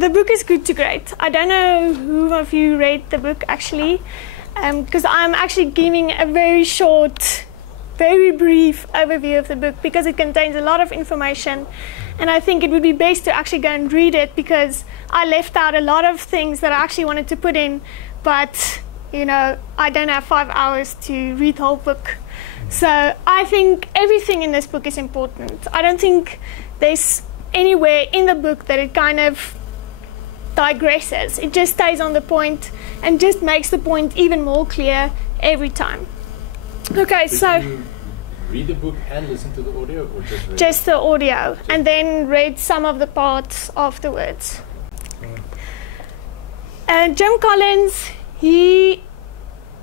the book is good to great. I don't know who of you read the book actually, because I'm actually giving a very short, very brief overview of the book because it contains a lot of information, and I think it would be best to actually go and read it because I left out a lot of things that I actually wanted to put in, but you know, I don't have 5 hours to read the whole book. So I think everything in this book is important. I don't think there's anywhere in the book that it kind of digresses. It just stays on the point and just makes the point even more clear every time. Okay, so you read the book and listen to the audio, or just read just the audio, and then read some of the parts afterwards. And Jim Collin, he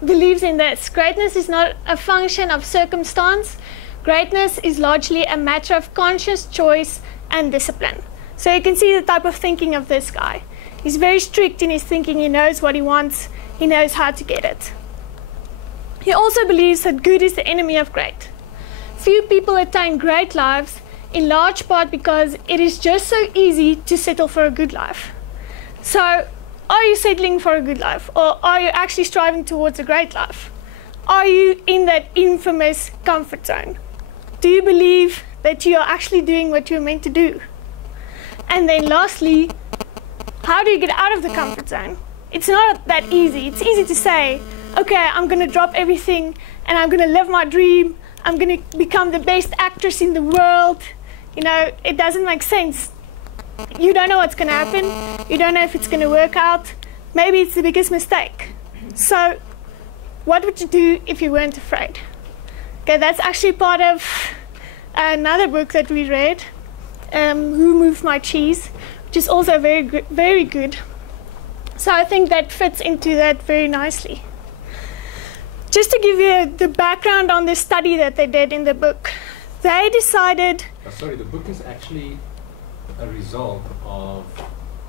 believes in this. Greatness is not a function of circumstance. Greatness is largely a matter of conscious choice and discipline. So you can see the type of thinking of this guy. He's very strict in his thinking. He knows what he wants. He knows how to get it. He also believes that good is the enemy of great. Few people attain great lives, in large part because it is just so easy to settle for a good life. So, are you settling for a good life, or are you actually striving towards a great life? Are you in that infamous comfort zone? Do you believe that you are actually doing what you're meant to do? And then lastly, how do you get out of the comfort zone? It's not that easy. It's easy to say, okay, I'm going to drop everything and I'm going to live my dream. I'm going to become the best actress in the world. You know, it doesn't make sense. You don't know what's going to happen. You don't know if it's going to work out. Maybe it's the biggest mistake. So what would you do if you weren't afraid? Okay, that's actually part of another book that we read, Who Moved My Cheese, which is also very good. So I think that fits into that very nicely. Just to give you the background on the study that they did in the book, they decided... Sorry, the book is actually a result of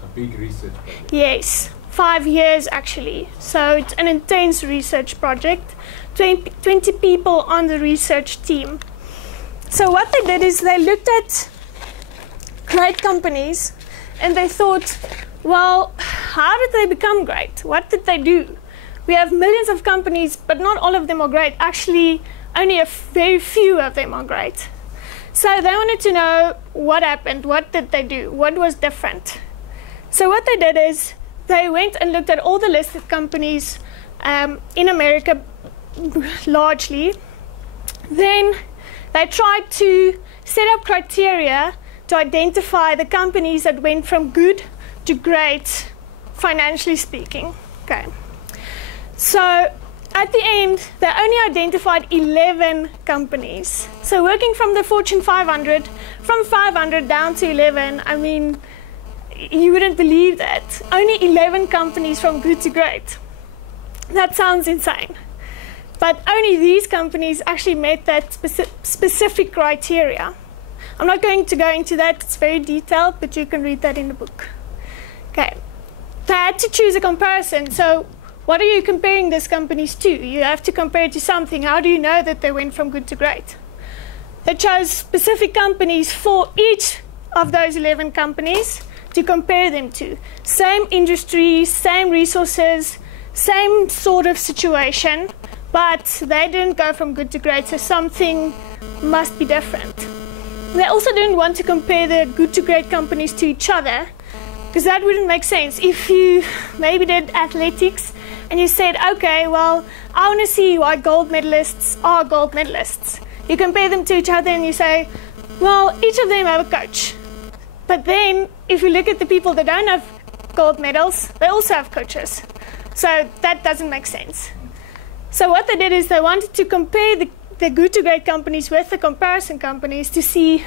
a big research project. Yes, 5 years actually. So it's an intense research project. 20 people on the research team. So what they did is they looked at great companies and they thought, well, how did they become great? What did they do? We have millions of companies, but not all of them are great. Actually, only a very few of them are great. So they wanted to know what happened, what did they do, what was different. So what they did is they went and looked at all the listed companies in America, largely. Then they tried to set up criteria to identify the companies that went from good to great, financially speaking. Okay. So at the end, they only identified 11 companies. So working from the Fortune 500, from 500 down to 11, I mean, you wouldn't believe that. Only 11 companies from good to great. That sounds insane. But only these companies actually met that specific criteria. I'm not going to go into that, it's very detailed, but you can read that in the book. Okay, they had to choose a comparison. So what are you comparing these companies to? You have to compare it to something. How do you know that they went from good to great? They chose specific companies for each of those 11 companies to compare them to. Same industry, same resources, same sort of situation, but they didn't go from good to great, so something must be different. They also didn't want to compare the good to great companies to each other, because that wouldn't make sense. If you maybe did athletics and you said, okay, well, I want to see why gold medalists are gold medalists. You compare them to each other and you say, well, each of them have a coach. But then, if you look at the people that don't have gold medals, they also have coaches. So that doesn't make sense. So what they did is they wanted to compare the good to great companies with the comparison companies to see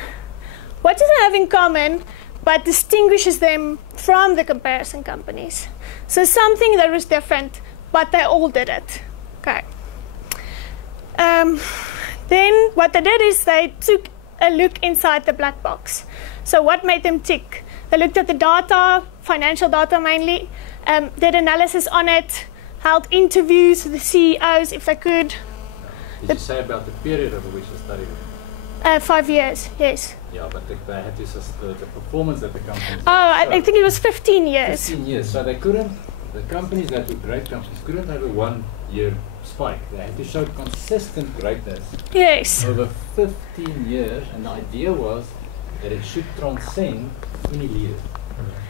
what do they have in common but distinguishes them from the comparison companies. So something that was different, but they all did it. Okay. Then what they did is they took a look inside the black box. So what made them tick? They looked at the data, financial data mainly, did analysis on it, held interviews with the CEOs if they could. Did you say about the period over which they studied it? 5 years, yes. Yeah, but they had to the performance that the companies. I think it was 15 years. 15 years. So they couldn't. The companies that were great companies couldn't have a 1 year spike. They had to show consistent greatness. Yes. Over 15 years, and the idea was that it should transcend any leader.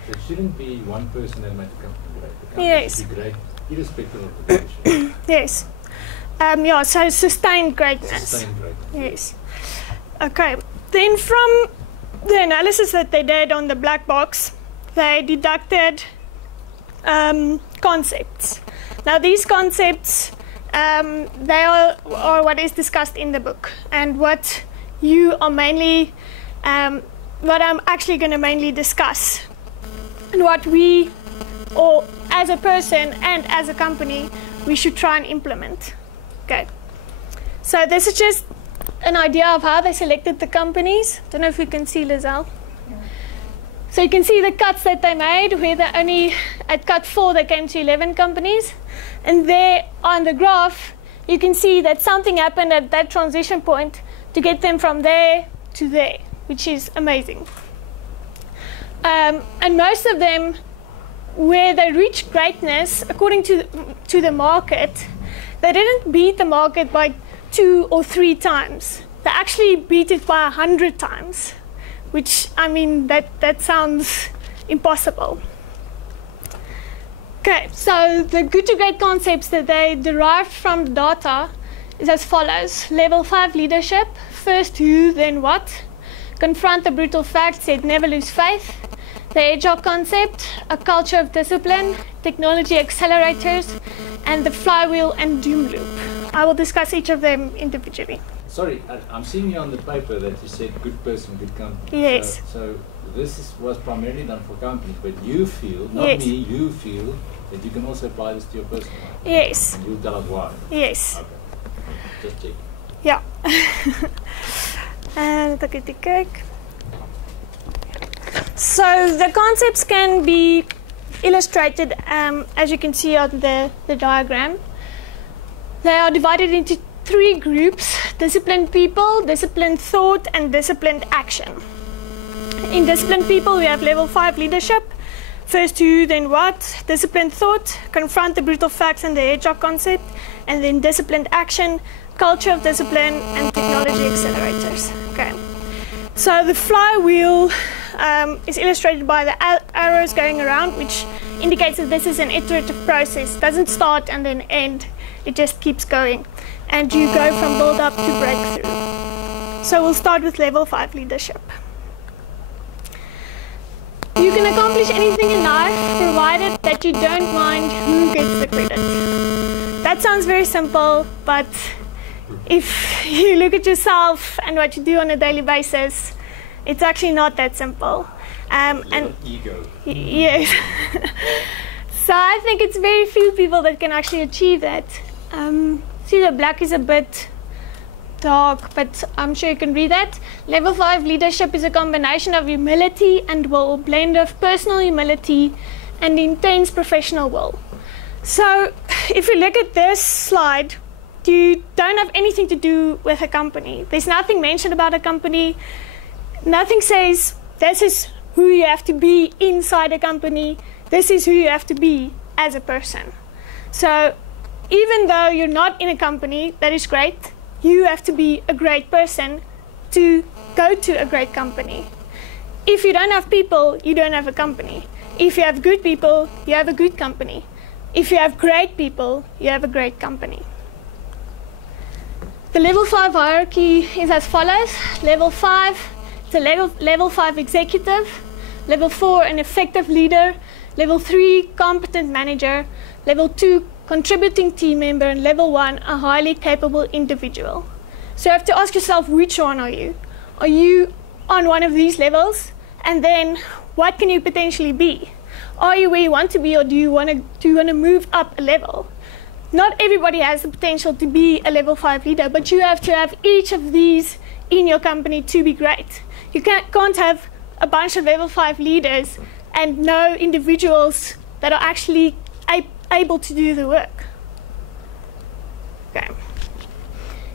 It shouldn't be one person that made the company great. The company should be great, irrespective of the position. Yes. Yeah, so sustained greatness. Sustained greatness. Yes. Okay. Then from the analysis that they did on the black box, they deducted concepts. Now these concepts, they are what is discussed in the book, and what you are mainly, what I'm actually going to mainly discuss, and what we, or as a person and as a company, we should try and implement. Okay. So this is just an idea of how they selected the companies. Don't know if you can see, Lizelle. So you can see the cuts that they made, where they only, at cut 4, they came to 11 companies. And there on the graph, you can see that something happened at that transition point to get them from there to there, which is amazing. And most of them, where they reached greatness, according to the market, they didn't beat the market by 2 or 3 times. They actually beat it by 100 times, which, I mean, that sounds impossible. Okay, so the good to great concepts that they derived from the data is as follows. Level 5 leadership, first who, then what. Confront the brutal facts, yet never lose faith. The hedgehog concept, a culture of discipline, technology accelerators, and the flywheel and doom loop. I will discuss each of them individually. Sorry, I'm seeing here on the paper that you said good person, good company. Yes. So this was primarily done for companies, but you feel, not me, you feel that you can also apply this to your personal life. Yes. And you'll tell us why. Yes. Okay. Just check. Yeah. And look at the cake. So the concepts can be illustrated as you can see on the diagram. They are divided into 3 groups: disciplined people, disciplined thought, and disciplined action. In disciplined people, we have level 5 leadership, first who, then what. Disciplined thought, confront the brutal facts and the hedgehog concept. And then disciplined action, culture of discipline, and technology accelerators. Okay. So the flywheel is illustrated by the arrows going around, which indicates that this is an iterative process. It doesn't start and then end. It just keeps going. And you go from build-up to breakthrough. So we'll start with level 5 leadership. You can accomplish anything in life, provided that you don't mind who gets the credit. That sounds very simple, but if you look at yourself and what you do on a daily basis, it's actually not that simple. And ego. Yes. So I think it's very few people that can actually achieve that. See, the black is a bit dark, but I'm sure you can read that. Level 5 leadership is a combination of humility and will, a blend of personal humility and intense professional will. So if you look at this slide, you don't have anything to do with a company. There's nothing mentioned about a company. Nothing says this is who you have to be inside a company. This is who you have to be as a person. So even though you're not in a company, that is great. You have to be a great person to go to a great company. If you don't have people, you don't have a company. If you have good people, you have a good company. If you have great people, you have a great company. The level 5 hierarchy is as follows. Level 5, it's a level 5 executive. Level 4, an effective leader. Level 3, competent manager. Level 2, contributing team member. And level 1, a highly capable individual. So you have to ask yourself, which one are you? Are you on one of these levels? And then what can you potentially be? Are you where you want to be, or do you want to move up a level? Not everybody has the potential to be a level 5 leader, but you have to have each of these in your company to be great. You can't have a bunch of level 5 leaders and no individuals that are actually able to do the work. Okay.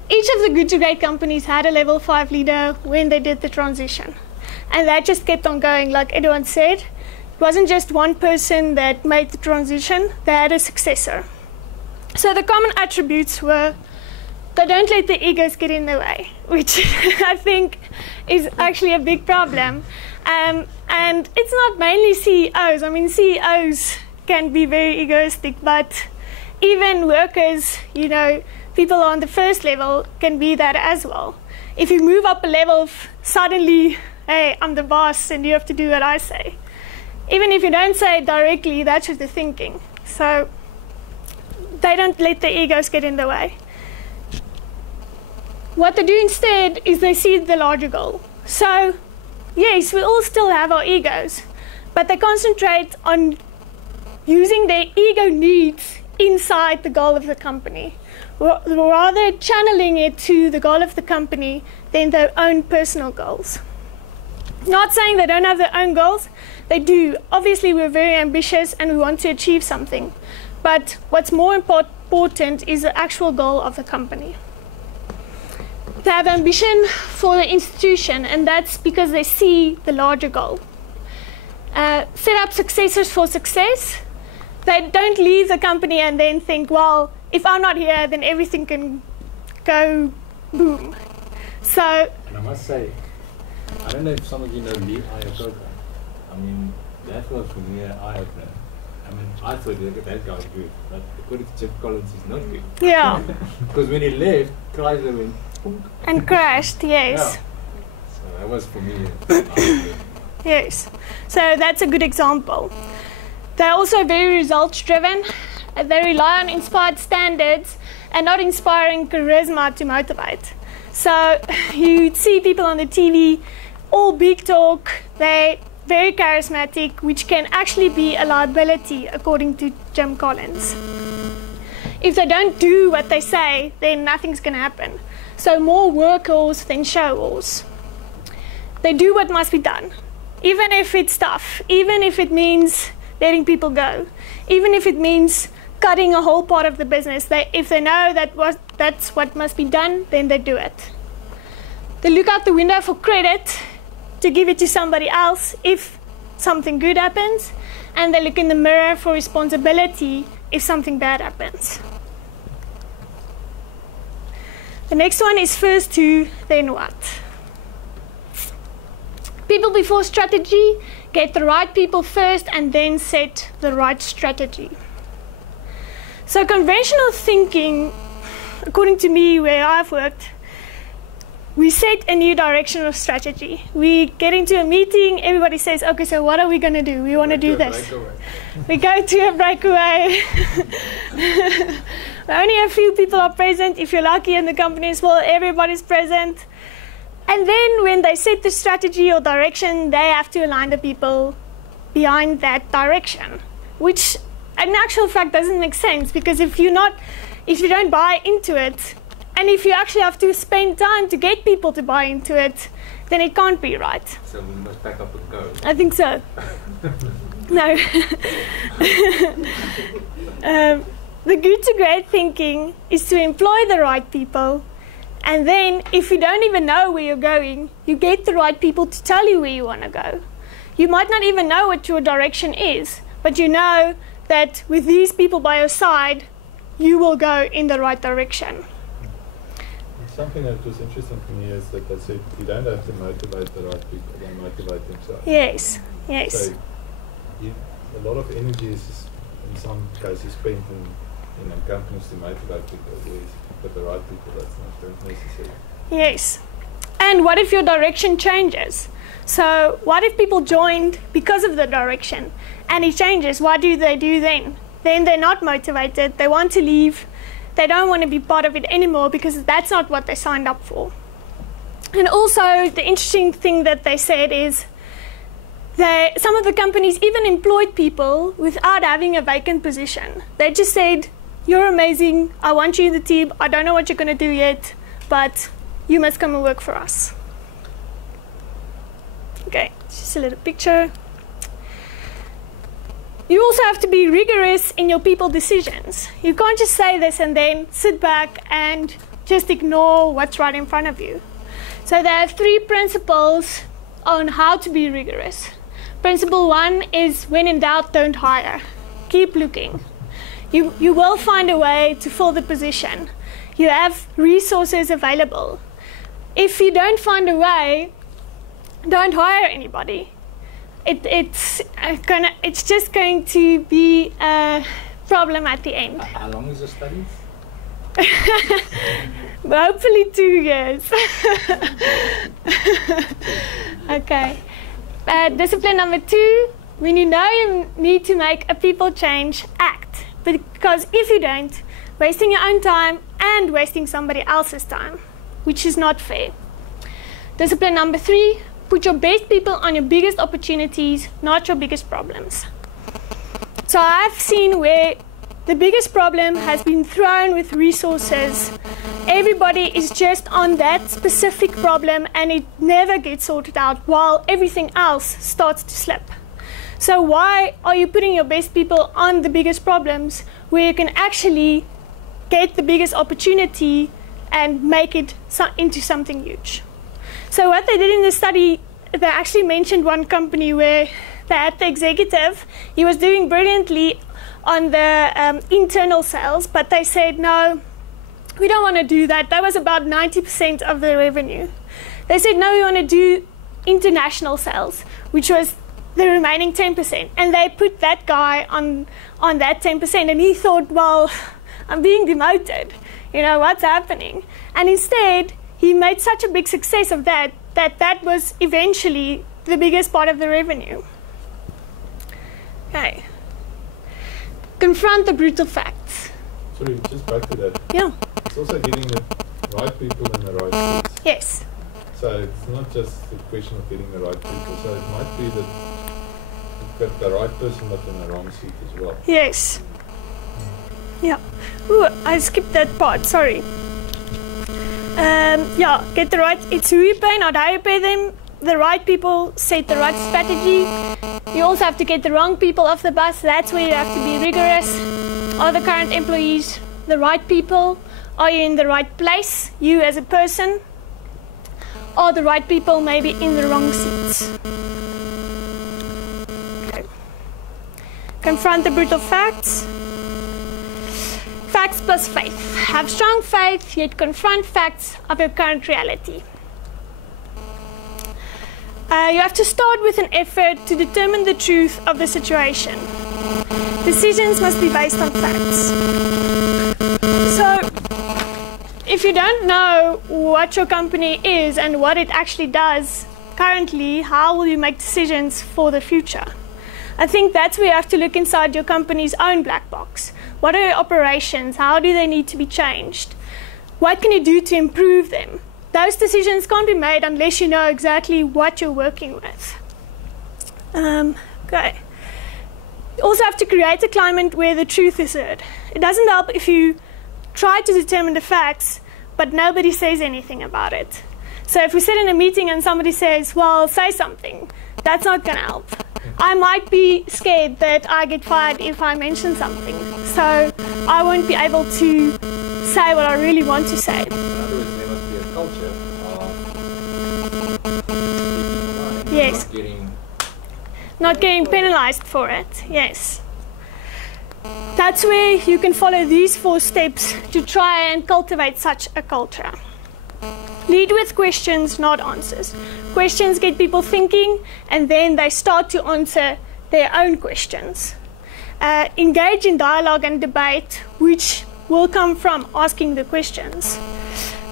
each of the good to great companies had a level 5 leader when they did the transition. And that just kept on going, like everyone said. It wasn't just one person that made the transition, they had a successor. So the common attributes were, they don't let the egos get in the way, which I think is actually a big problem. And it's not mainly CEOs. I mean, CEOs can be very egoistic, but even workers, you know, people on the first level can be that as well. If you move up a level, suddenly, hey, I'm the boss and you have to do what I say. Even if you don't say it directly, that's just the thinking. So they don't let the egos get in the way. What they do instead is they see the larger goal. So yes, we all still have our egos, but they concentrate on using their ego needs inside the goal of the company, rather channeling it to the goal of the company than their own personal goals. Not saying they don't have their own goals, they do. Obviously, we're very ambitious and we want to achieve something, but what's more important is the actual goal of the company. They have ambition for the institution, and that's because they see the larger goal. Set up successors for success. They don't leave the company and then think, well, if I'm not here, then everything can go boom. So, and I must say, I don't know if some of you know Lee Iacocca. I mean, that was for me an eye-opener. I mean, I thought, look at that guy's good, but according to Jim Collin, he's not good. Yeah. Because when he left, Chrysler went boom. And crashed, yes. Yeah. So that was for me. Yes. So that's a good example. They're also very results driven. They rely on inspired standards and not inspiring charisma to motivate. So you see people on the TV, all big talk, they're very charismatic, which can actually be a liability according to Jim Collins. If they don't do what they say, then nothing's going to happen. So more workhorse than showhorse. They do what must be done, even if it's tough, even if it means letting people go, even if it means cutting a whole part of the business. If they know that's what must be done, then they do it. They look out the window for credit to give it to somebody else if something good happens, and they look in the mirror for responsibility if something bad happens. The next one is first who, then what. People before strategy, get the right people first and then set the right strategy. So conventional thinking, according to me, where I've worked, we set a new direction of strategy. We get into a meeting, everybody says, okay, so what are we going to do? We want to do this. We go to a breakaway. Only a few people are present. If you're lucky in the company as well, everybody's present. And then when they set the strategy or direction, they have to align the people behind that direction, which in actual fact doesn't make sense, because if you don't buy into it, and if you actually have to spend time to get people to buy into it, then it can't be right. So we must back up and go. I think so. No. The good to great thinking is to employ the right people. And then, if you don't even know where you're going, you get the right people to tell you where you want to go. You might not even know what your direction is, but you know that with these people by your side, you will go in the right direction. Something that was interesting for me is that they said you don't have to motivate the right people, they motivate themselves. Yes, yes. So a lot of energy is, in some cases, spent in companies to motivate people. But the right people, that's not necessary. Yes. And what if your direction changes? So what if people joined because of the direction and it changes? What do they do then? Then they're not motivated, they want to leave, they don't want to be part of it anymore because that's not what they signed up for. And also the interesting thing that they said is some of the companies even employed people without having a vacant position. They just said, you're amazing, I want you in the team, I don't know what you're going to do yet, but you must come and work for us. Okay, just a little picture. You also have to be rigorous in your people decisions. You can't just say this and then sit back and just ignore what's right in front of you. So there are 3 principles on how to be rigorous. Principle 1 is when in doubt, don't hire. Keep looking. You will find a way to fill the position. You have resources available. If you don't find a way, don't hire anybody. It's just going to be a problem at the end. How long is the study? Hopefully 2 years. Okay. Discipline number 2, when you know you need to make a people change, act. Because if you don't, wasting your own time and wasting somebody else's time, which is not fair. Discipline number 3, put your best people on your biggest opportunities, not your biggest problems. So I've seen where the biggest problem has been thrown with resources. Everybody is just on that specific problem and it never gets sorted out while everything else starts to slip. So why are you putting your best people on the biggest problems where you can actually get the biggest opportunity and make it into something huge? So what they did in the study, they actually mentioned one company where they had the executive. He was doing brilliantly on the internal sales, but they said, no, we don't want to do that. That was about 90% of the revenue. They said, no, we want to do international sales, which was the remaining 10%. And they put that guy on that 10%. And he thought, well, I'm being demoted. You know, what's happening? And instead, he made such a big success of that was eventually the biggest part of the revenue. Okay. Confront the brutal facts. Sorry, just back to that. Yeah. It's also getting the right people in the right seats. Yes. So it's not just a question of getting the right people. So it might be that you've got the right person but in the wrong seat as well. Yes. Yeah. Ooh, I skipped that part. Sorry. Yeah, get the right. It's who you pay, not how you pay them. The right people set the right strategy. You also have to get the wrong people off the bus. That's where you have to be rigorous. Are the current employees the right people? Are you in the right place, you as a person? Are the right people maybe in the wrong seats? Okay. Confront the brutal facts. Facts plus faith. Have strong faith, yet confront facts of your current reality. You have to start with an effort to determine the truth of the situation. Decisions must be based on facts. So, if you don't know what your company is and what it actually does currently, how will you make decisions for the future? I think that's where you have to look inside your company's own black box. What are your operations? How do they need to be changed? What can you do to improve them? Those decisions can't be made unless you know exactly what you're working with. Okay. You also have to create a climate where the truth is heard. It doesn't help if you try to determine the facts, but nobody says anything about it. So if we sit in a meeting and somebody says, well, say something, that's not going to help. I might be scared that I get fired if I mention something. So I won't be able to say what I really want to say. In other words, there must be a culture of yes. Not getting penalized for it. Yes. That's where you can follow these 4 steps to try and cultivate such a culture. Lead with questions, not answers. Questions get people thinking, and then they start to answer their own questions. Engage in dialogue and debate, which will come from asking the questions.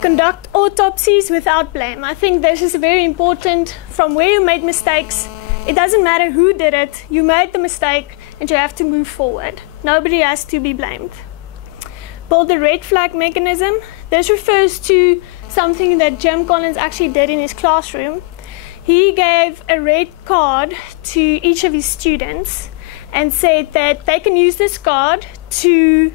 Conduct autopsies without blame. I think this is very important. From where you made mistakes, it doesn't matter who did it. You made the mistake, and you have to move forward. Nobody has to be blamed. Build a red flag mechanism. This refers to something that Jim Collin actually did in his classroom. He gave a red card to each of his students and said that they can use this card to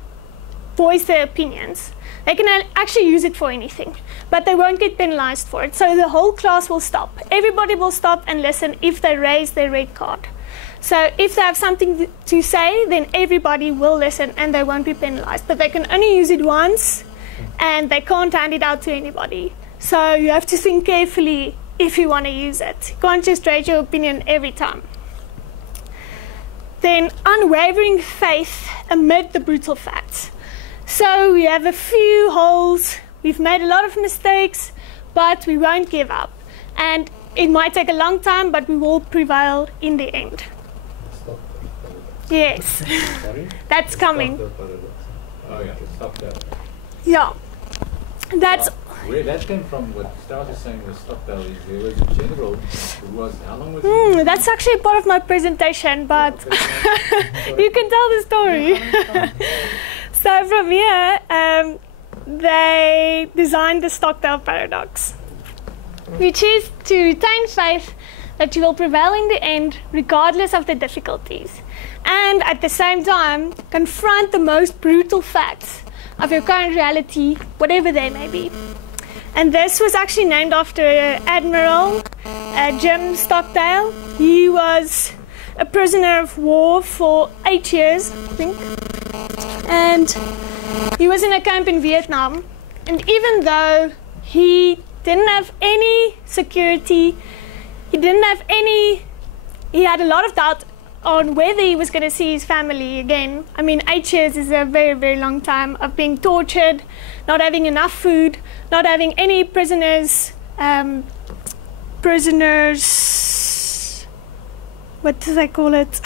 voice their opinions. They can actually use it for anything, but they won't get penalized for it. So the whole class will stop. Everybody will stop and listen if they raise their red card. So if they have something to say, then everybody will listen and they won't be penalized. But they can only use it once, and they can't hand it out to anybody. So you have to think carefully if you want to use it. You can't just raise your opinion every time. Then unwavering faith amid the brutal facts. So we have a few holes, we've made a lot of mistakes, but we won't give up. And it might take a long time, but we will prevail in the end. Yes, Sorry? that's coming. Oh yeah, Stockdale. Yeah, that's Where that came from, what Stas is saying with Stockdale is there was a general who was, how long was he? that's actually part of my presentation, but you can tell the story. So from here, they designed the Stockdale paradox, which is to retain faith that you will prevail in the end regardless of the difficulties, and at the same time confront the most brutal facts of your current reality, whatever they may be. And this was actually named after Admiral Jim Stockdale. He was a prisoner of war for 8 years, I think, and he was in a camp in Vietnam. And even though he didn't have any security, he had a lot of doubt on whether he was going to see his family again. I mean, 8 years is a very, very long time of being tortured, not having enough food, not having any prisoners, what do they call it?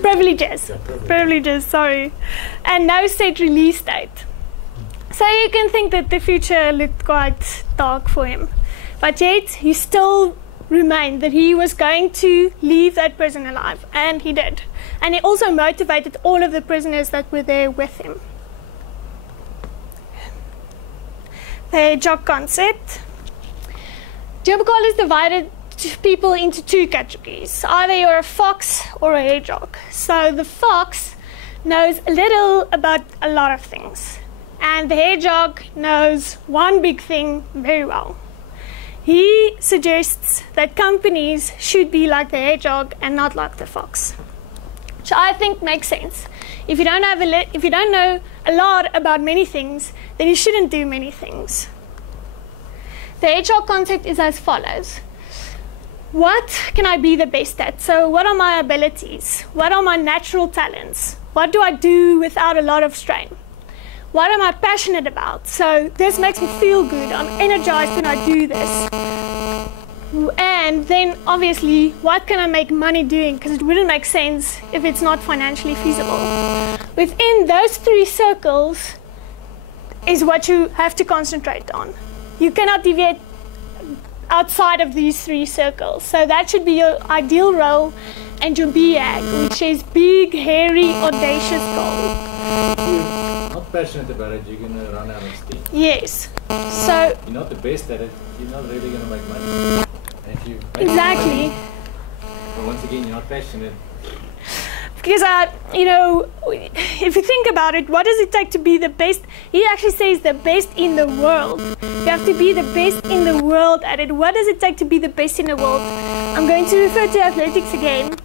Privileges, sorry. And no set release date. So you can think that the future looked quite dark for him. But yet, he still remained that he was going to leave that prison alive, and he did. And he also motivated all of the prisoners that were there with him. The hedgehog concept. Jim Collin divided people into two categories. Either you're a fox or a hedgehog. So the fox knows a little about a lot of things, and the hedgehog knows one big thing very well. He suggests that companies should be like the hedgehog and not like the fox, which I think makes sense. If you don't know a lot about many things, then you shouldn't do many things. The hedgehog concept is as follows. What can I be the best at? So what are my abilities? What are my natural talents? What do I do without a lot of strain? What am I passionate about? So this makes me feel good. I'm energized when I do this. And then obviously, what can I make money doing? Because it wouldn't make sense if it's not financially feasible. Within those three circles is what you have to concentrate on. You cannot deviate outside of these three circles. So that should be your ideal role and your BAG, which is big, hairy, audacious goal. Not passionate about it, you're going to run out of steam. Yes. So you're not the best at it, you're not really going to make money. And if you make exactly. money, but once again, you're not passionate. Because, if you think about it, what does it take to be the best? He actually says the best in the world. You have to be the best in the world at it. What does it take to be the best in the world? I'm going to refer to athletics again.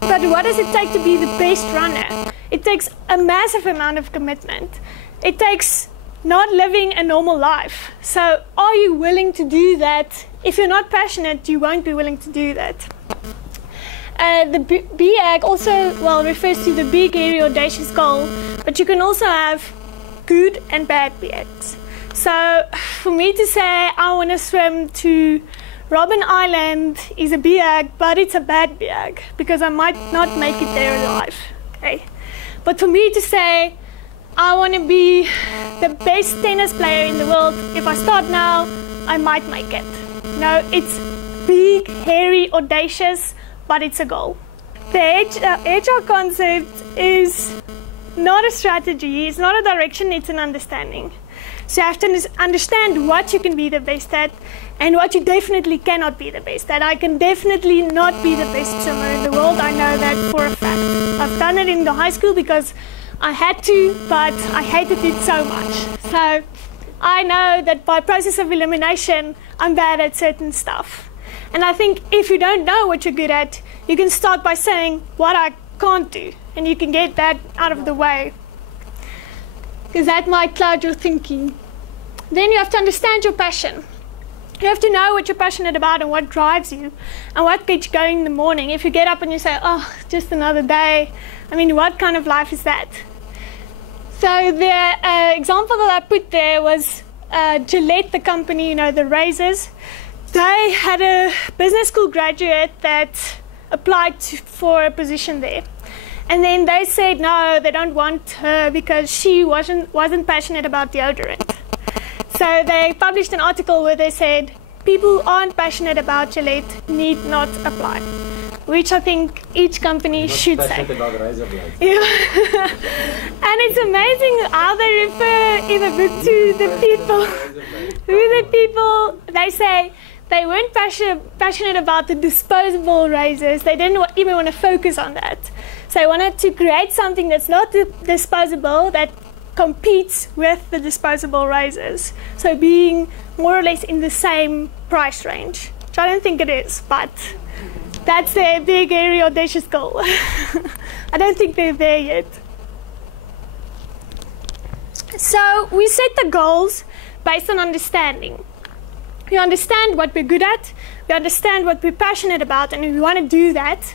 But what does it take to be the best runner? It takes a massive amount of commitment. It takes not living a normal life. So are you willing to do that? If you're not passionate, you won't be willing to do that. The BAG also, refers to the big, hairy, audacious goal, but you can also have good and bad BAGs. So for me to say I want to swim to Robben Island is a BAG, but it's a bad BAG because I might not make it there alive. Okay? But for me to say I want to be the best tennis player in the world, if I start now, I might make it. No, it's big, hairy, audacious, but it's a goal. The hedgehog concept is not a strategy, it's not a direction, it's an understanding. So you have to understand what you can be the best at and what you definitely cannot be the best at. I can definitely not be the best swimmer in the world, I know that for a fact. I've done it in the high school because I had to, but I hated it so much. So I know that by process of elimination, I'm bad at certain stuff. And I think if you don't know what you're good at, you can start by saying what I can't do, and you can get that out of the way. because that might cloud your thinking. Then you have to understand your passion. You have to know what you're passionate about and what drives you and what gets you going in the morning. If you get up and you say, oh, just another day, I mean, what kind of life is that? So the example that I put there was Gillette, the company, the razors. They had a business school graduate that applied for a position there. And then they said, no, they don't want her because she wasn't passionate about deodorant. So they published an article where they said, people who aren't passionate about Gillette need not apply, which I think each company should say. About razor blades. Yeah. And it's amazing how they refer in the book to the people, they say they weren't passionate about the disposable razors. They didn't even want to focus on that. So they wanted to create something that's not disposable, that competes with the disposable razors. So being more or less in the same price range, which I don't think it is, but that's their big, hairy, audacious goal. I don't think they're there yet. So we set the goals based on understanding. We understand what we're good at, we understand what we're passionate about, and we want to do that.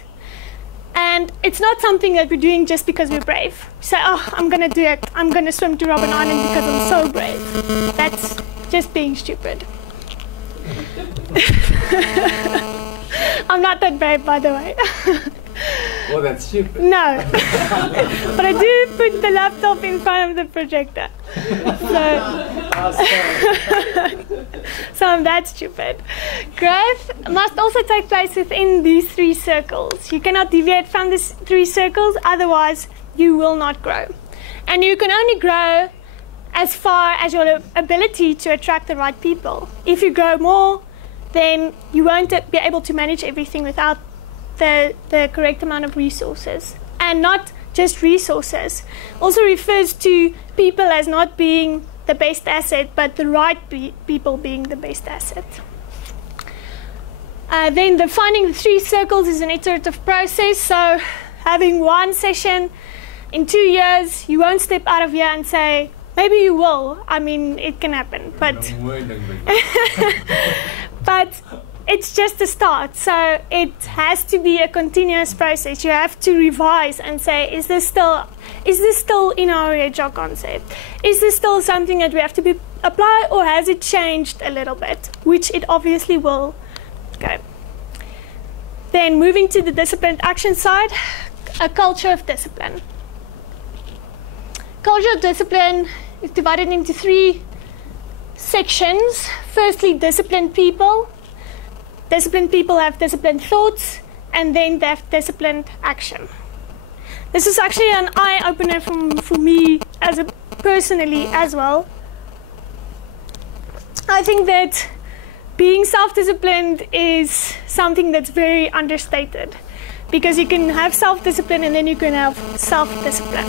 And it's not something that we're doing just because we're brave. We say, oh, I'm going to do it. I'm going to swim to Robben Island because I'm so brave. That's just being stupid. I'm not that brave, by the way. Well, that's stupid. No. But I do put the laptop in front of the projector. So I'm that stupid. Growth must also take place within these 3 circles. You cannot deviate from these 3 circles, otherwise you will not grow. And you can only grow as far as your ability to attract the right people. If you grow more, then you won't be able to manage everything without the correct amount of resources. And not just resources. Also refers to people as not being the best asset, but the right people being the best asset. Then defining the 3 circles is an iterative process. So having one session in 2 years, you won't step out of here and say, maybe you will. I mean, it can happen, but but it's just a start. So it has to be a continuous process. You have to revise and say, is this still in our hedgehog concept? Is this still something that we have to apply, or has it changed a little bit? Which it obviously will. Okay. Then moving to the disciplined action side, a culture of discipline. Culture of discipline is divided into 3 sections. Firstly, disciplined people. Disciplined people have disciplined thoughts, and then they have disciplined action. This is actually an eye-opener for me personally as well. I think that being self-disciplined is something that's very understated, because you can have self-discipline and then you can have self-discipline.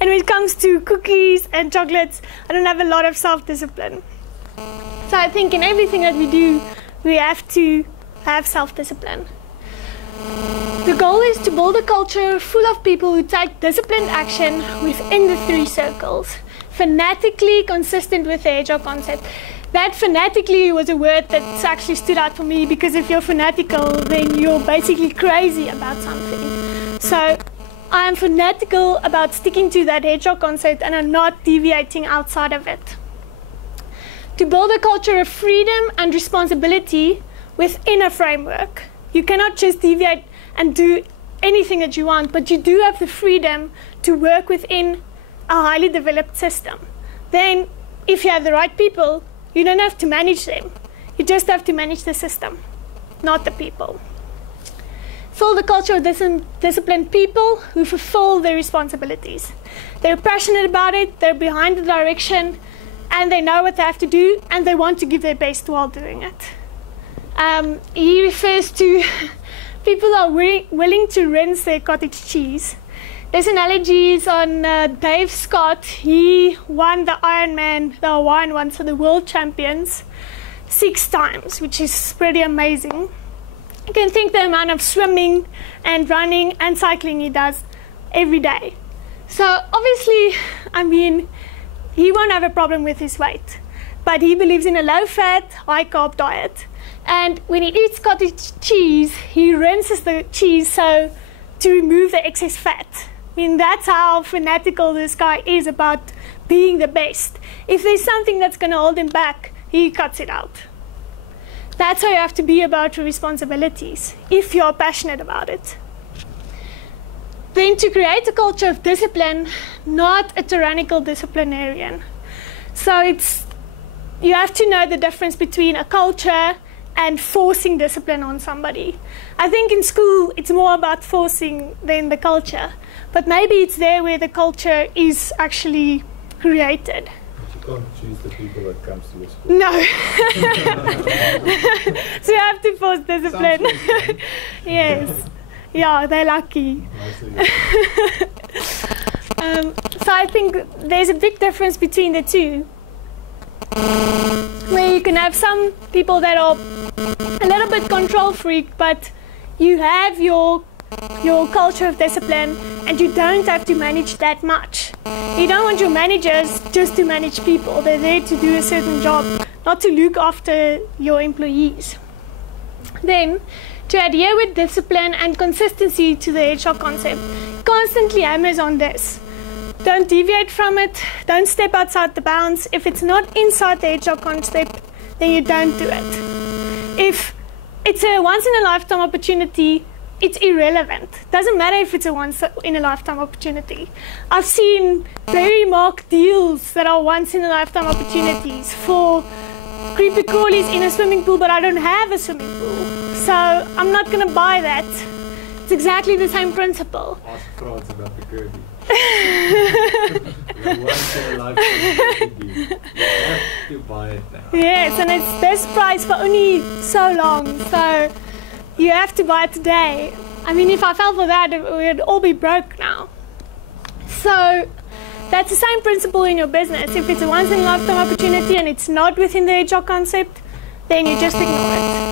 And when it comes to cookies and chocolates, I don't have a lot of self-discipline. So I think in everything that we do, we have to have self-discipline. The goal is to build a culture full of people who take disciplined action within the 3 circles, fanatically consistent with the hedgehog concept. That fanatically was a word that actually stood out for me, because if you're fanatical, then you're basically crazy about something. So I am fanatical about sticking to that hedgehog concept, and I'm not deviating outside of it. To build a culture of freedom and responsibility within a framework. You cannot just deviate and do anything that you want, but you do have the freedom to work within a highly developed system. Then, if you have the right people, you don't have to manage them. You just have to manage the system, not the people. Build a culture of disciplined people who fulfill their responsibilities. They're passionate about it, they're behind the direction, and they know what they have to do, and they want to give their best while doing it. He refers to people are willing to rinse their cottage cheese. There's analogies on Dave Scott. He won the Ironman, the Hawaiian one, so the world champions, 6 times, which is pretty amazing. You can think the amount of swimming and running and cycling he does every day. So obviously, I mean, he won't have a problem with his weight, but he believes in a low-fat, high-carb diet. And when he eats cottage cheese, he rinses the cheese so to remove the excess fat. I mean, that's how fanatical this guy is about being the best. If there's something that's going to hold him back, he cuts it out. That's how you have to be about your responsibilities, if you're passionate about it. Then to create a culture of discipline, not a tyrannical disciplinarian. So you have to know the difference between a culture and forcing discipline on somebody. I think in school it's more about forcing than the culture, but maybe it's there where the culture is actually created. But you can't choose the people that comes to your school. No. So you have to force discipline. Yes. Yeah, they're lucky. So I think there's a big difference between the two, where you can have some people that are a little bit control freak, but you have your culture of discipline and you don't have to manage that much. You don't want your managers just to manage people. They're there to do a certain job, not to look after your employees. Then, to adhere with discipline and consistency to the hedgehog concept, constantly hammers on this. Don't deviate from it. Don't step outside the bounds. If it's not inside the hedgehog concept, then you don't do it. If it's a once-in-a-lifetime opportunity, it's irrelevant. Doesn't matter if it's a once-in-a-lifetime opportunity. I've seen very marked deals that are once-in-a-lifetime opportunities for creepy crawlies in a swimming pool, but I don't have a swimming pool. So I'm not going to buy that. It's exactly the same principle. Ask Frans about the Kirby. Once in a lifetime, you have to buy it now. Yes, and it's this price for only so long, so you have to buy it today. I mean, if I fell for that, we'd all be broke now. So that's the same principle in your business. If it's a once-in-a-lifetime opportunity and it's not within the hedgehog concept, then you just ignore it.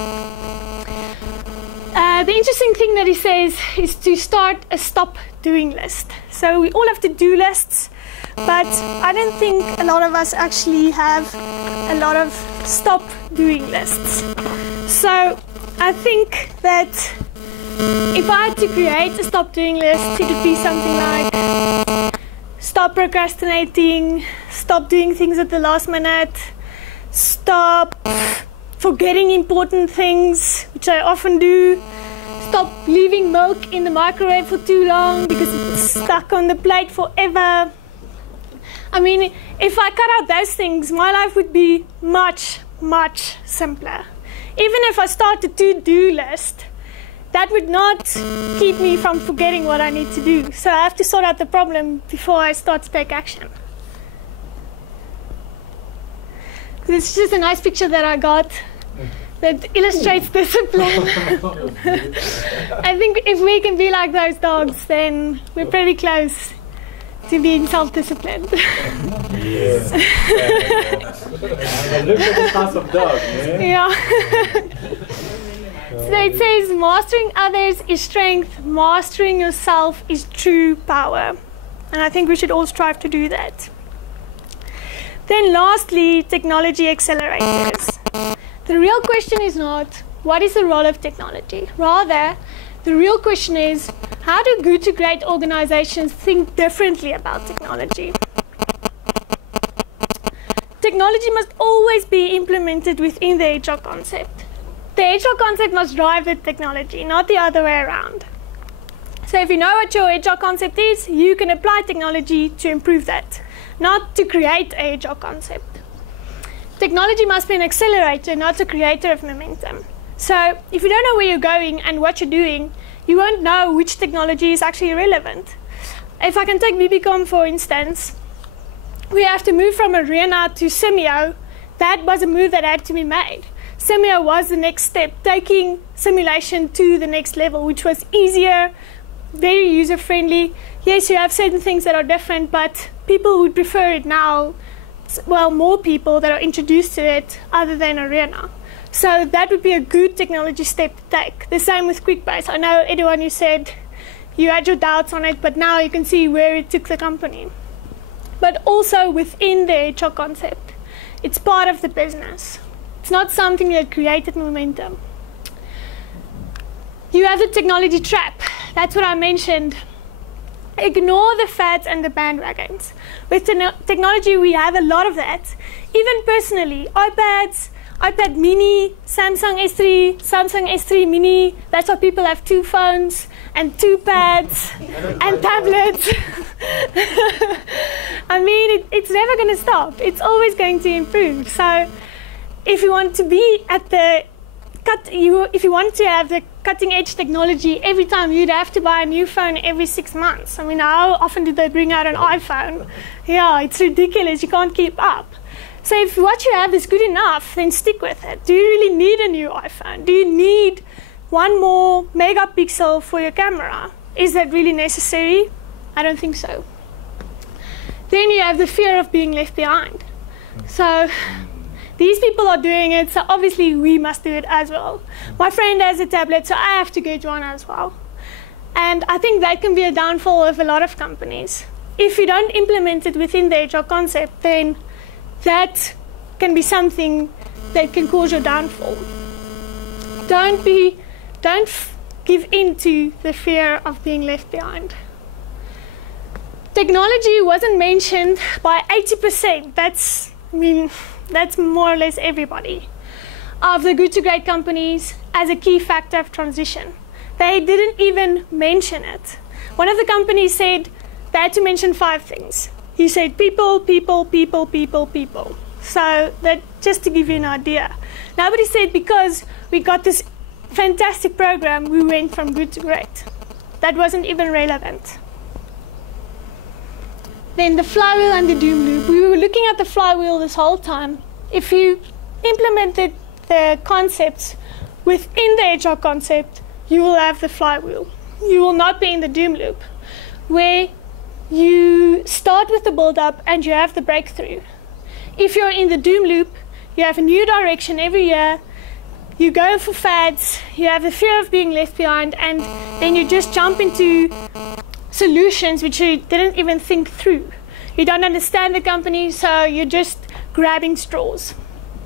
The interesting thing that he says is to start a stop doing list. So we all have to-do lists, but I don't think a lot of us actually have a lot of stop doing lists. So I think that if I had to create a stop doing list, it would be something like stop procrastinating, stop doing things at the last minute, stop forgetting important things, which I often do, stop leaving milk in the microwave for too long because it's stuck on the plate forever. I mean, if I cut out those things, my life would be much, much simpler. Even if I start a to-do list, that would not keep me from forgetting what I need to do. So I have to sort out the problem before I start to take action. This is just a nice picture that I got that illustrates discipline. I think if we can be like those dogs, then we're pretty close to being self-disciplined. Yes. Look at the class of dogs, man. Yeah. So it says, mastering others is strength, mastering yourself is true power. And I think we should all strive to do that. Then lastly, technology accelerators. The real question is not, what is the role of technology? Rather, the real question is, how do good to great organizations think differently about technology? Technology must always be implemented within the hedgehog concept. The hedgehog concept must drive the technology, not the other way around. So if you know what your hedgehog concept is, you can apply technology to improve that, not to create a hedgehog concept. Technology must be an accelerator, not a creator of momentum. So if you don't know where you're going and what you're doing, you won't know which technology is actually relevant. If I can take VBKom for instance, we have to move from Arena to Simio. That was a move that had to be made. Simio was the next step, taking simulation to the next level, which was easier, very user-friendly. Yes, you have certain things that are different, but people would prefer it now. Well, more people that are introduced to it other than Arena. So that would be a good technology step to take. The same with QuickBase. I know, everyone, you said you had your doubts on it, but now you can see where it took the company. But also within the HR concept, it's part of the business. It's not something that created momentum. You have the technology trap. That's what I mentioned. Ignore the fads and the bandwagons. With technology, we have a lot of that. Even personally, iPads, iPad mini, Samsung S3 mini. That's why people have 2 phones and 2 pads and tablets. I mean, it's never going to stop. It's always going to improve. So if you want to be at the if you want to have the cutting edge technology every time, you'd have to buy a new phone every 6 months. I mean, how often do they bring out an iPhone? Yeah, it's ridiculous. You can't keep up. So if what you have is good enough, then stick with it. Do you really need a new iPhone? Do you need 1 more megapixel for your camera? Is that really necessary? I don't think so. Then you have the fear of being left behind. So these people are doing it, so obviously we must do it as well. My friend has a tablet, so I have to get one as well. And I think that can be a downfall of a lot of companies. If you don't implement it within the HR concept, then that can be something that can cause your downfall. Don't give in to the fear of being left behind. Technology wasn't mentioned by 80%. That's more or less everybody of the good to great companies as a key factor of transition. They didn't even mention it. One of the companies said they had to mention 5 things. He said people, people, people, people, people. So that just to give you an idea. Nobody said because we got this fantastic program, we went from good to great. That wasn't even relevant. Then the flywheel and the doom loop. We were looking at the flywheel this whole time. If you implemented the concepts within the HR concept, you will have the flywheel. You will not be in the doom loop, where you start with the build-up and you have the breakthrough. If you're in the doom loop, you have a new direction every year, you go for fads, you have the fear of being left behind, and then you just jump into solutions which you didn't even think through. You don't understand the company, so you're just grabbing straws.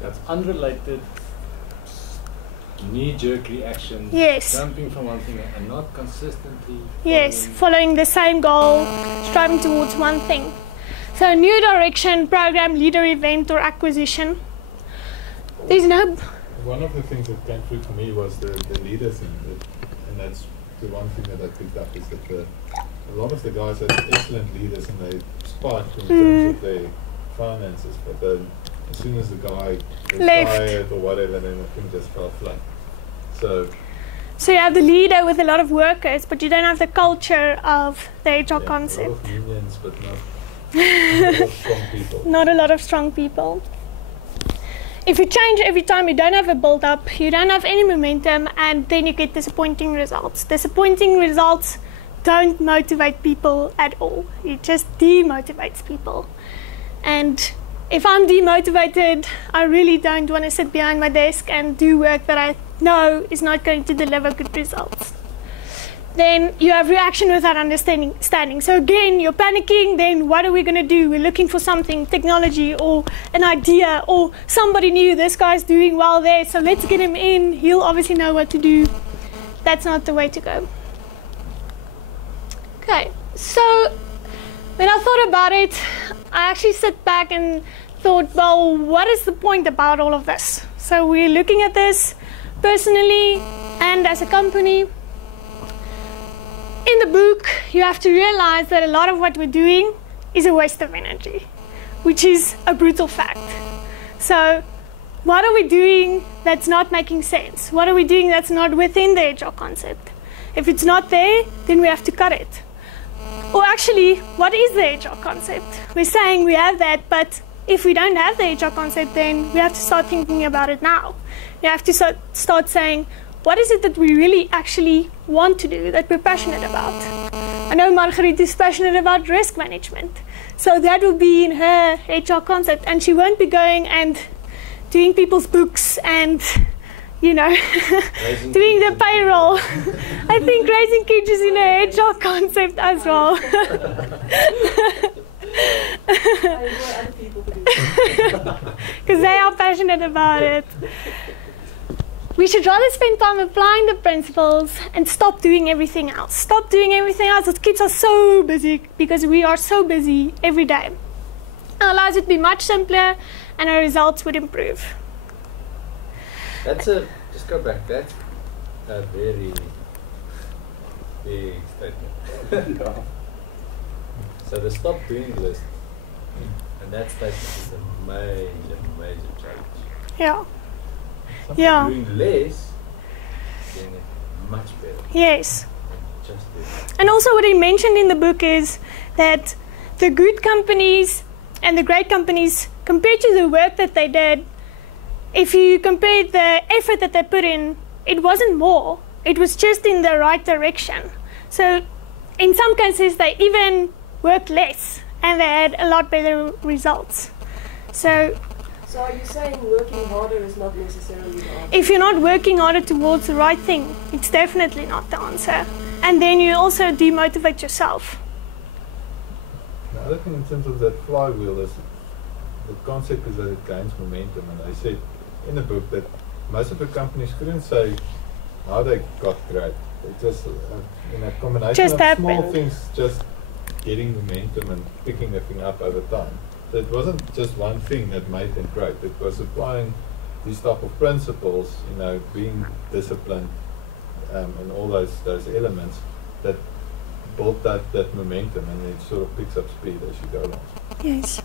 That's unrelated, knee-jerk reactions, yes. jumping from one thing and not consistently following the same goal, striving towards one thing. So new direction, program, leader, event, or acquisition. There's no... One of the things that came through for me was the leader thing, and that's the one thing that I picked up, is that a lot of the guys are excellent leaders and they spiked in terms of their finances, but then as soon as the guy retired or whatever, then the thing just fell flat. So you have the leader with a lot of workers, but you don't have the culture of the HR concept. A lot of unions, but not a lot of strong people. Not a lot of strong people. If you change every time, you don't have a build-up, you don't have any momentum, and then you get disappointing results. Disappointing results don't motivate people at all. It just demotivates people. And if I'm demotivated, I really don't want to sit behind my desk and do work that I know is not going to deliver good results. Then you have reaction without understanding. So again, you're panicking, then what are we going to do? We're looking for something, technology or an idea or somebody new. This guy's doing well there, so let's get him in. He'll obviously know what to do. That's not the way to go. Okay, so when I thought about it, I actually sat back and thought, well, what is the point about all of this? So we're looking at this personally and as a company. In the book, you have to realize that a lot of what we're doing is a waste of energy, which is a brutal fact. So what are we doing that's not making sense? What are we doing that's not within the HR concept? If it's not there, then we have to cut it. Or actually, what is the HR concept? We're saying we have that, but if we don't have the HR concept, then we have to start thinking about it now. You have to start saying, what is it that we really actually want to do, that we're passionate about? I know Marguerite is passionate about risk management. So that will be in her HR concept. And she won't be going and doing people's books and, doing the payroll. I think raising kids is in a hedgehog concept as well. Because they are passionate about it. We should rather spend time applying the principles and stop doing everything else. Stop doing everything else. It keeps us so busy because we are so busy every day. It allows it to be much simpler and our results would improve. Just go back, that's a very big statement. So the stop doing list, and that statement is a major change. Yeah. Doing less, doing it much better. Yes. Just do it. And also what he mentioned in the book is that the good companies and the great companies, compared to the work that they did, if you compare the effort that they put in, it wasn't more. It was just in the right direction. So in some cases, they even worked less and they had a lot better results. So are you saying working harder is not necessarily the answer? If you're not working harder towards the right thing, it's definitely not the answer. And then you also demotivate yourself. The other thing in terms of that flywheel is the concept is that it gains momentum. And I said in the book that most of the companies couldn't say how they got great. It just in a combination just of happened. small things, just getting momentum and picking the thing up over time. So it wasn't just one thing that made them great. It was applying these type of principles, being disciplined, and all those elements that built that momentum, and it sort of picks up speed as you go along. Yes.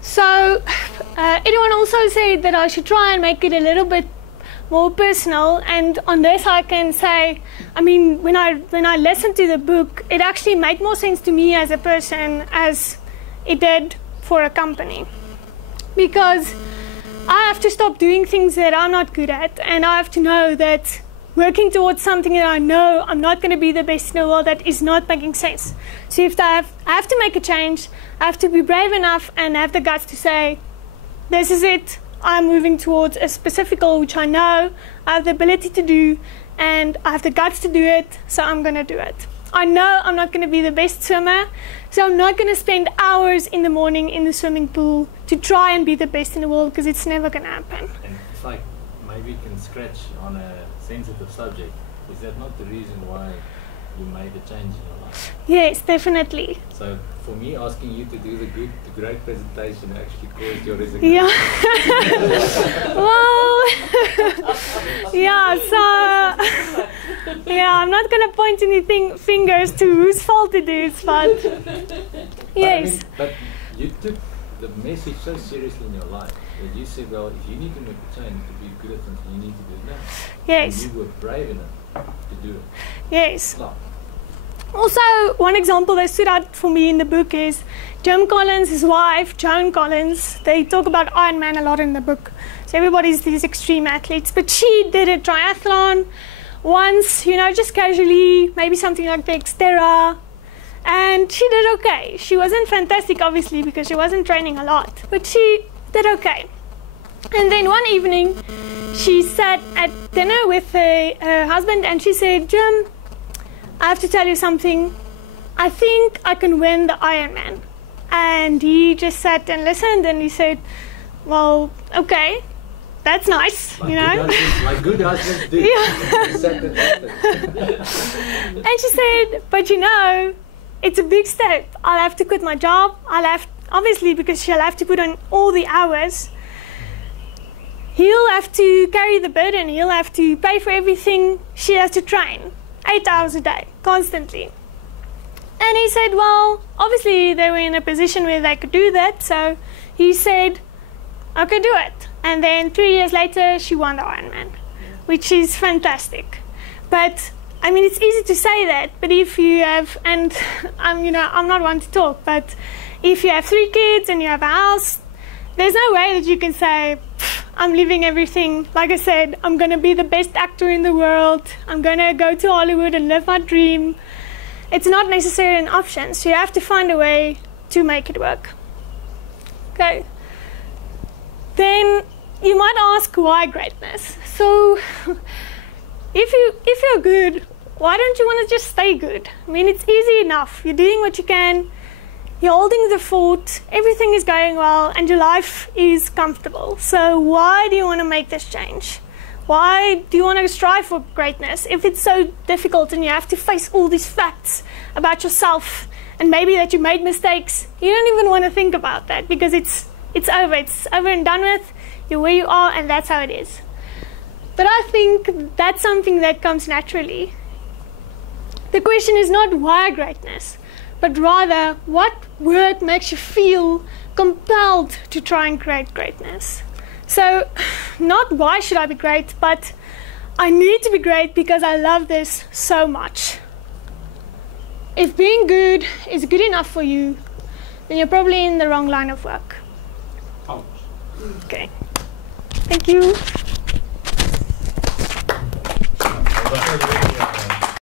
So, anyone also said that I should try and make it a little bit more personal, and on this I can say, when I listened to the book, it actually made more sense to me as a person as it did for a company. Because I have to stop doing things that I'm not good at, and I have to know that working towards something that I know I'm not going to be the best in the world, that is not making sense. So if I have to make a change, I have to be brave enough and have the guts to say, this is it, I'm moving towards a specific goal which I know I have the ability to do, and I have the guts to do it, so I'm going to do it. I know I'm not going to be the best swimmer, so I'm not going to spend hours in the morning in the swimming pool to try and be the best in the world, because it's never going to happen. And it's like, maybe you can scratch on a sensitive subject. Is that not the reason why you made a change in your life? Yes, definitely. So for me, asking you to do the great presentation actually caused your resignation. Yeah. Well, yeah, so, I'm not going to point any fingers to whose fault it is, but yes. But you took the message so seriously in your life that you said, well, if you need to make a change to be good at something, you need to do it now. Yes. And you were brave enough to do it. Yes. No. Also, one example that stood out for me in the book is Jim Collins, his wife, Joan Collins. They talk about Ironman a lot in the book. So everybody's these extreme athletes. But she did a triathlon once, just casually, maybe something like the Xterra. And she did okay. She wasn't fantastic, obviously, because she wasn't training a lot. But she did okay. And then one evening, she sat at dinner with her husband and she said, Jim, I have to tell you something. I think I can win the Ironman. And he just sat and listened and he said, well, okay, that's nice, Like good husbands do. Yeah. And she said, but it's a big step. I'll have to quit my job. Obviously, because she'll have to put on all the hours. He'll have to carry the burden. He'll have to pay for everything. She has to train 8 hours a day, constantly. And he said, well, obviously they were in a position where they could do that. So he said, okay, do it. And then 3 years later, she won the Ironman, which is fantastic. But it's easy to say that. But if you have, and I'm not one to talk, but if you have 3 kids and you have a house, there's no way that you can say, I'm leaving everything. Like I said, I'm going to be the best actor in the world. I'm going to go to Hollywood and live my dream. It's not necessarily an option. So you have to find a way to make it work. Okay. Then you might ask, why greatness? So if you're good, why don't you want to just stay good? I mean, it's easy enough. You're doing what you can. You're holding the fort. Everything is going well, and your life is comfortable. So why do you want to make this change? Why do you want to strive for greatness if it's so difficult and you have to face all these facts about yourself and maybe that you made mistakes? You don't even want to think about that because it's over. It's over and done with. You're where you are, and that's how it is. But I think that's something that comes naturally. The question is not why greatness, but rather what word makes you feel compelled to try and create greatness. So, not why should I be great, but I need to be great because I love this so much. If being good is good enough for you, then you're probably in the wrong line of work. Ouch. Okay. Thank you.